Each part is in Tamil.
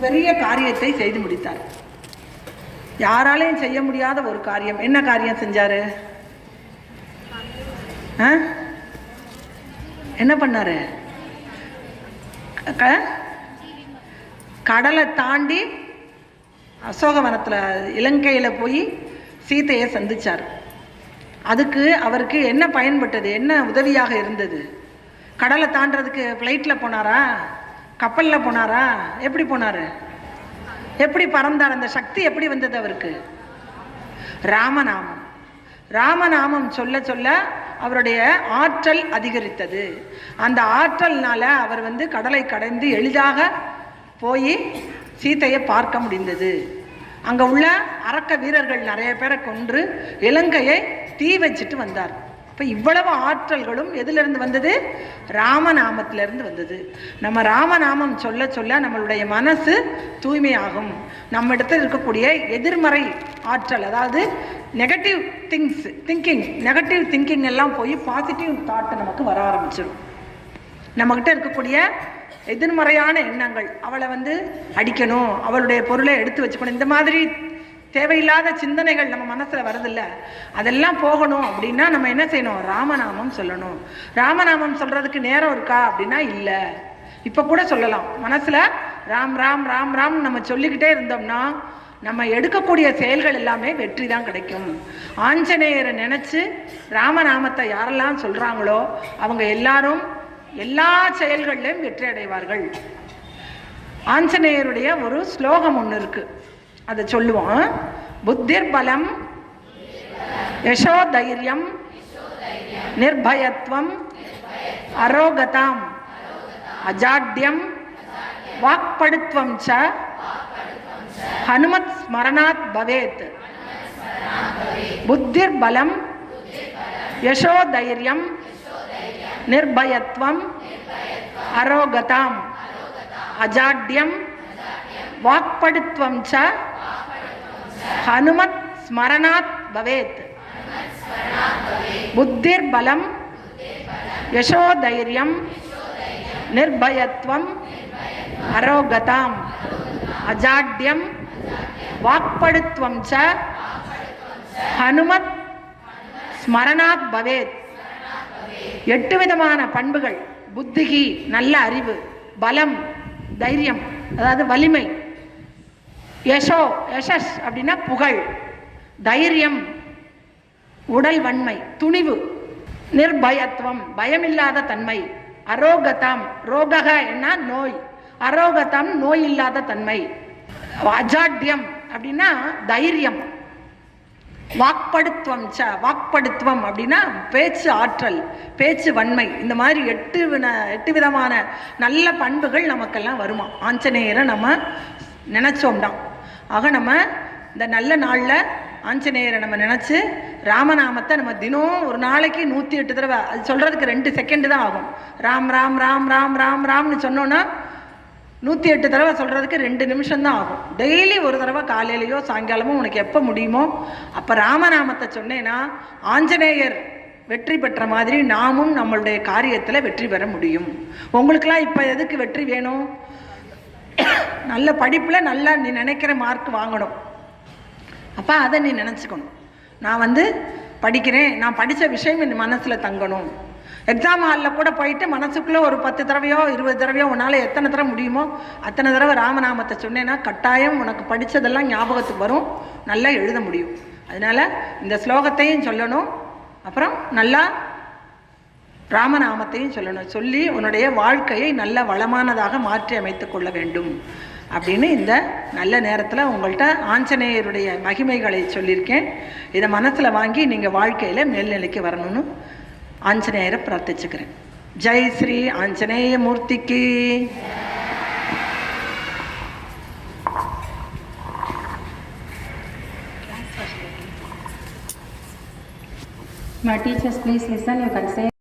பெரிய காரியத்தை செய்து முடித்தார். யாராலையும் செய்ய முடியாத ஒரு காரியம். என்ன காரியம் செஞ்சார்? ஆ? என்ன பண்ணாரு? கடலை தாண்டி அசோகவனத்தில் இலங்கையில் போய் சீத்தையை சந்திச்சார். அதுக்கு அவருக்கு என்ன பயன்பட்டது? என்ன உதவியாக இருந்தது? கடலை தாண்டதுக்கு ஃப்ளைட்டில் போனாரா? கப்பலில் போனாரா? எப்படி போனார்? எப்படி பறந்தார்? அந்த சக்தி எப்படி வந்தது அவருக்கு? ராமநாமம். ராமநாமம் சொல்ல சொல்ல அவருடைய ஆற்றல் அதிகரித்தது. அந்த ஆற்றல்னால அவர் வந்து கடலை கடந்து எளிதாக போய் சீத்தையை பார்க்க முடிந்தது. அங்கே உள்ள அரக்க வீரர்கள் நிறைய பேரை கொன்று இலங்கையை தீ வச்சுட்டு வந்தார். இப்போ இவ்வளவு ஆற்றல்களும் எதிலிருந்து வந்தது? ராமநாமத்திலிருந்து வந்தது. நம்ம ராமநாமம் சொல்ல சொல்ல நம்மளுடைய மனசு தூய்மையாகும். நம்ம இடத்துல இருக்கக்கூடிய எதிர்மறை ஆற்றல் அதாவது negative things thinking negative thinking எல்லாம் போய் பாசிட்டிவ் தாட் நமக்கு வர ஆரம்பிச்சிடும். நம்மக்கிட்ட இருக்கக்கூடிய எதிர்மறையான எண்ணங்கள் அவளை வந்து அடிக்கணும் அவளுடைய பொருளை எடுத்து வச்சுக்கணும் இந்த மாதிரி தேவையில்லாத சிந்தனைகள் நம்ம மனசில் வருதில்ல? அதெல்லாம் போகணும் அப்படின்னா நம்ம என்ன செய்யணும்? ராமநாமம் சொல்லணும். ராமநாமம் சொல்கிறதுக்கு நேரம் இருக்கா அப்படின்னா இல்லை. இப்போ கூட சொல்லலாம். மனசில் ராம் ராம் ராம் ராம் நம்ம சொல்லிக்கிட்டே இருந்தோம்னா நம்ம எடுக்கக்கூடிய செயல்கள் எல்லாமே வெற்றி தான் கிடைக்கும். ஆஞ்சநேயரை நினச்சி ராமநாமத்தை யாரெல்லாம் சொல்கிறாங்களோ அவங்க எல்லாரும் எல்லா செயல்கள்லையும் வெற்றி அடைவார்கள். ஆஞ்சநேயருடைய ஒரு ஸ்லோகம் ஒன்று இருக்குது அதை சொல்லுவோம் புத்திர் பலம் யசோதைரியம் நிர்பயத்துவம் அரோகதாம் அஜாட்யம் வாக்படுத்துவம் ச ஹனுமத் ஸ்மரணாத் பவேத். புத்திர் பலம் யசோதைரியம் நிர்பயத்துவம் அரோகதாம் அஜாட்யம் வாக்படுத்துவம் ச ஹனுமத் ஸ்மரணாத் பவேத். புத்திர் பலம் யசோதைரியம் நிர்பயத்வம் அரோகதாம். அஜாட்யம் வாக்படுத்துவம் ச ஹனுமத் ஸ்மரணாத் பவேத். எட்டு விதமான பண்புகள். புத்திகி நல்ல அறிவு பலம் தைரியம் அதாவது வலிமை. யசோ யசஸ் அப்படின்னா புகழ் தைரியம் உடல் வன்மை துணிவு நிர்பயத்துவம் பயமில்லாத தன்மை அரோகதம் ரோகக என்ன? நோய். அரோகதம் நோய் இல்லாத தன்மை. அஜாட்யம் அப்படின்னா தைரியம். வாக்படுத்துவம் ச வாக்படுத்துவம் அப்படின்னா பேச்சு ஆற்றல் பேச்சு வன்மை. இந்த மாதிரி எட்டு வின எட்டு விதமான நல்ல பண்புகள் நமக்கெல்லாம் வருமா? ஆஞ்சநேயரை நம்ம நினச்சோம்னா ஆக நம்ம இந்த நல்ல நாளில் ஆஞ்சநேயரை நம்ம நினச்சி ராமநாமத்தை நம்ம தினம் ஒரு நாளைக்கு நூற்றி எட்டு தடவை அது சொல்கிறதுக்கு ரெண்டு செகண்டு தான் ஆகும். ராம் ராம் ராம் ராம் ராம் ராம்னு சொன்னோன்னா நூற்றி எட்டு தடவை சொல்கிறதுக்கு ரெண்டு நிமிஷம் தான் ஆகும். டெய்லி ஒரு தடவை காலையிலையோ சாயங்காலமோ உனக்கு எப்போ முடியுமோ அப்போ ராமநாமத்தை சொன்னேன்னா ஆஞ்சநேயர் வெற்றி பெற்ற மாதிரி நாமும் நம்மளுடைய காரியத்தில் வெற்றி பெற முடியும். உங்களுக்கெல்லாம் இப்போ எதுக்கு வெற்றி வேணும்? நல்ல படிப்பில் நல்லா நீ நினைக்கிற மார்க் வாங்கணும். அப்போ அதை நீ நினச்சிக்கணும். நான் வந்து படிக்கிறேன். நான் படித்த விஷயம் என் மனசில் தங்கணும். எக்ஸாம் ஹாலில் கூட போயிட்டு மனசுக்குள்ளே ஒரு பத்து தடவையோ இருபது தடவையோ உன்னால் எத்தனை தடவை முடியுமோ அத்தனை தடவை ராமநாமத்தை சொன்னேன்னா கட்டாயம் உனக்கு படித்ததெல்லாம் ஞாபகத்துக்கு வரும். நல்லா எழுத முடியும். அதனால் இந்த ஸ்லோகத்தையும் சொல்லணும். அப்புறம் நல்லா ராமநாமத்தையும் சொல்லணும் சொல்லி உன்னுடைய வாழ்க்கையை நல்ல வளமானதாக மாற்றி அமைத்து கொள்ள வேண்டும் அப்படின்னு இந்த நல்ல நேரத்தில் உங்கள்கிட்ட ஆஞ்சநேயருடைய மகிமைகளை சொல்லியிருக்கேன் இதை மனசில் வாங்கி நீங்கள் வாழ்க்கையில் மேல்நிலைக்கு வரணும்னு ஆஞ்சநேயரை பிரார்த்திச்சுக்கிறேன் ஜெய் ஸ்ரீ ஆஞ்சநேய மூர்த்திக்கு My teachers, please listen. You can say.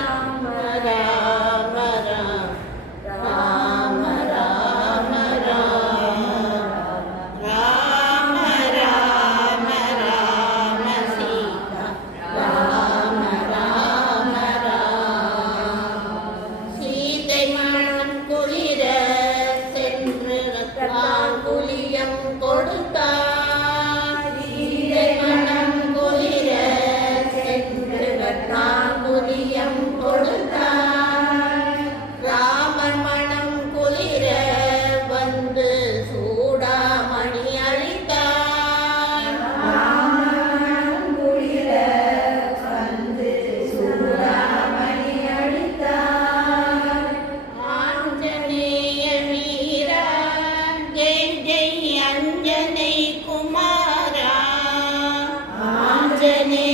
Ram Ram Jenny.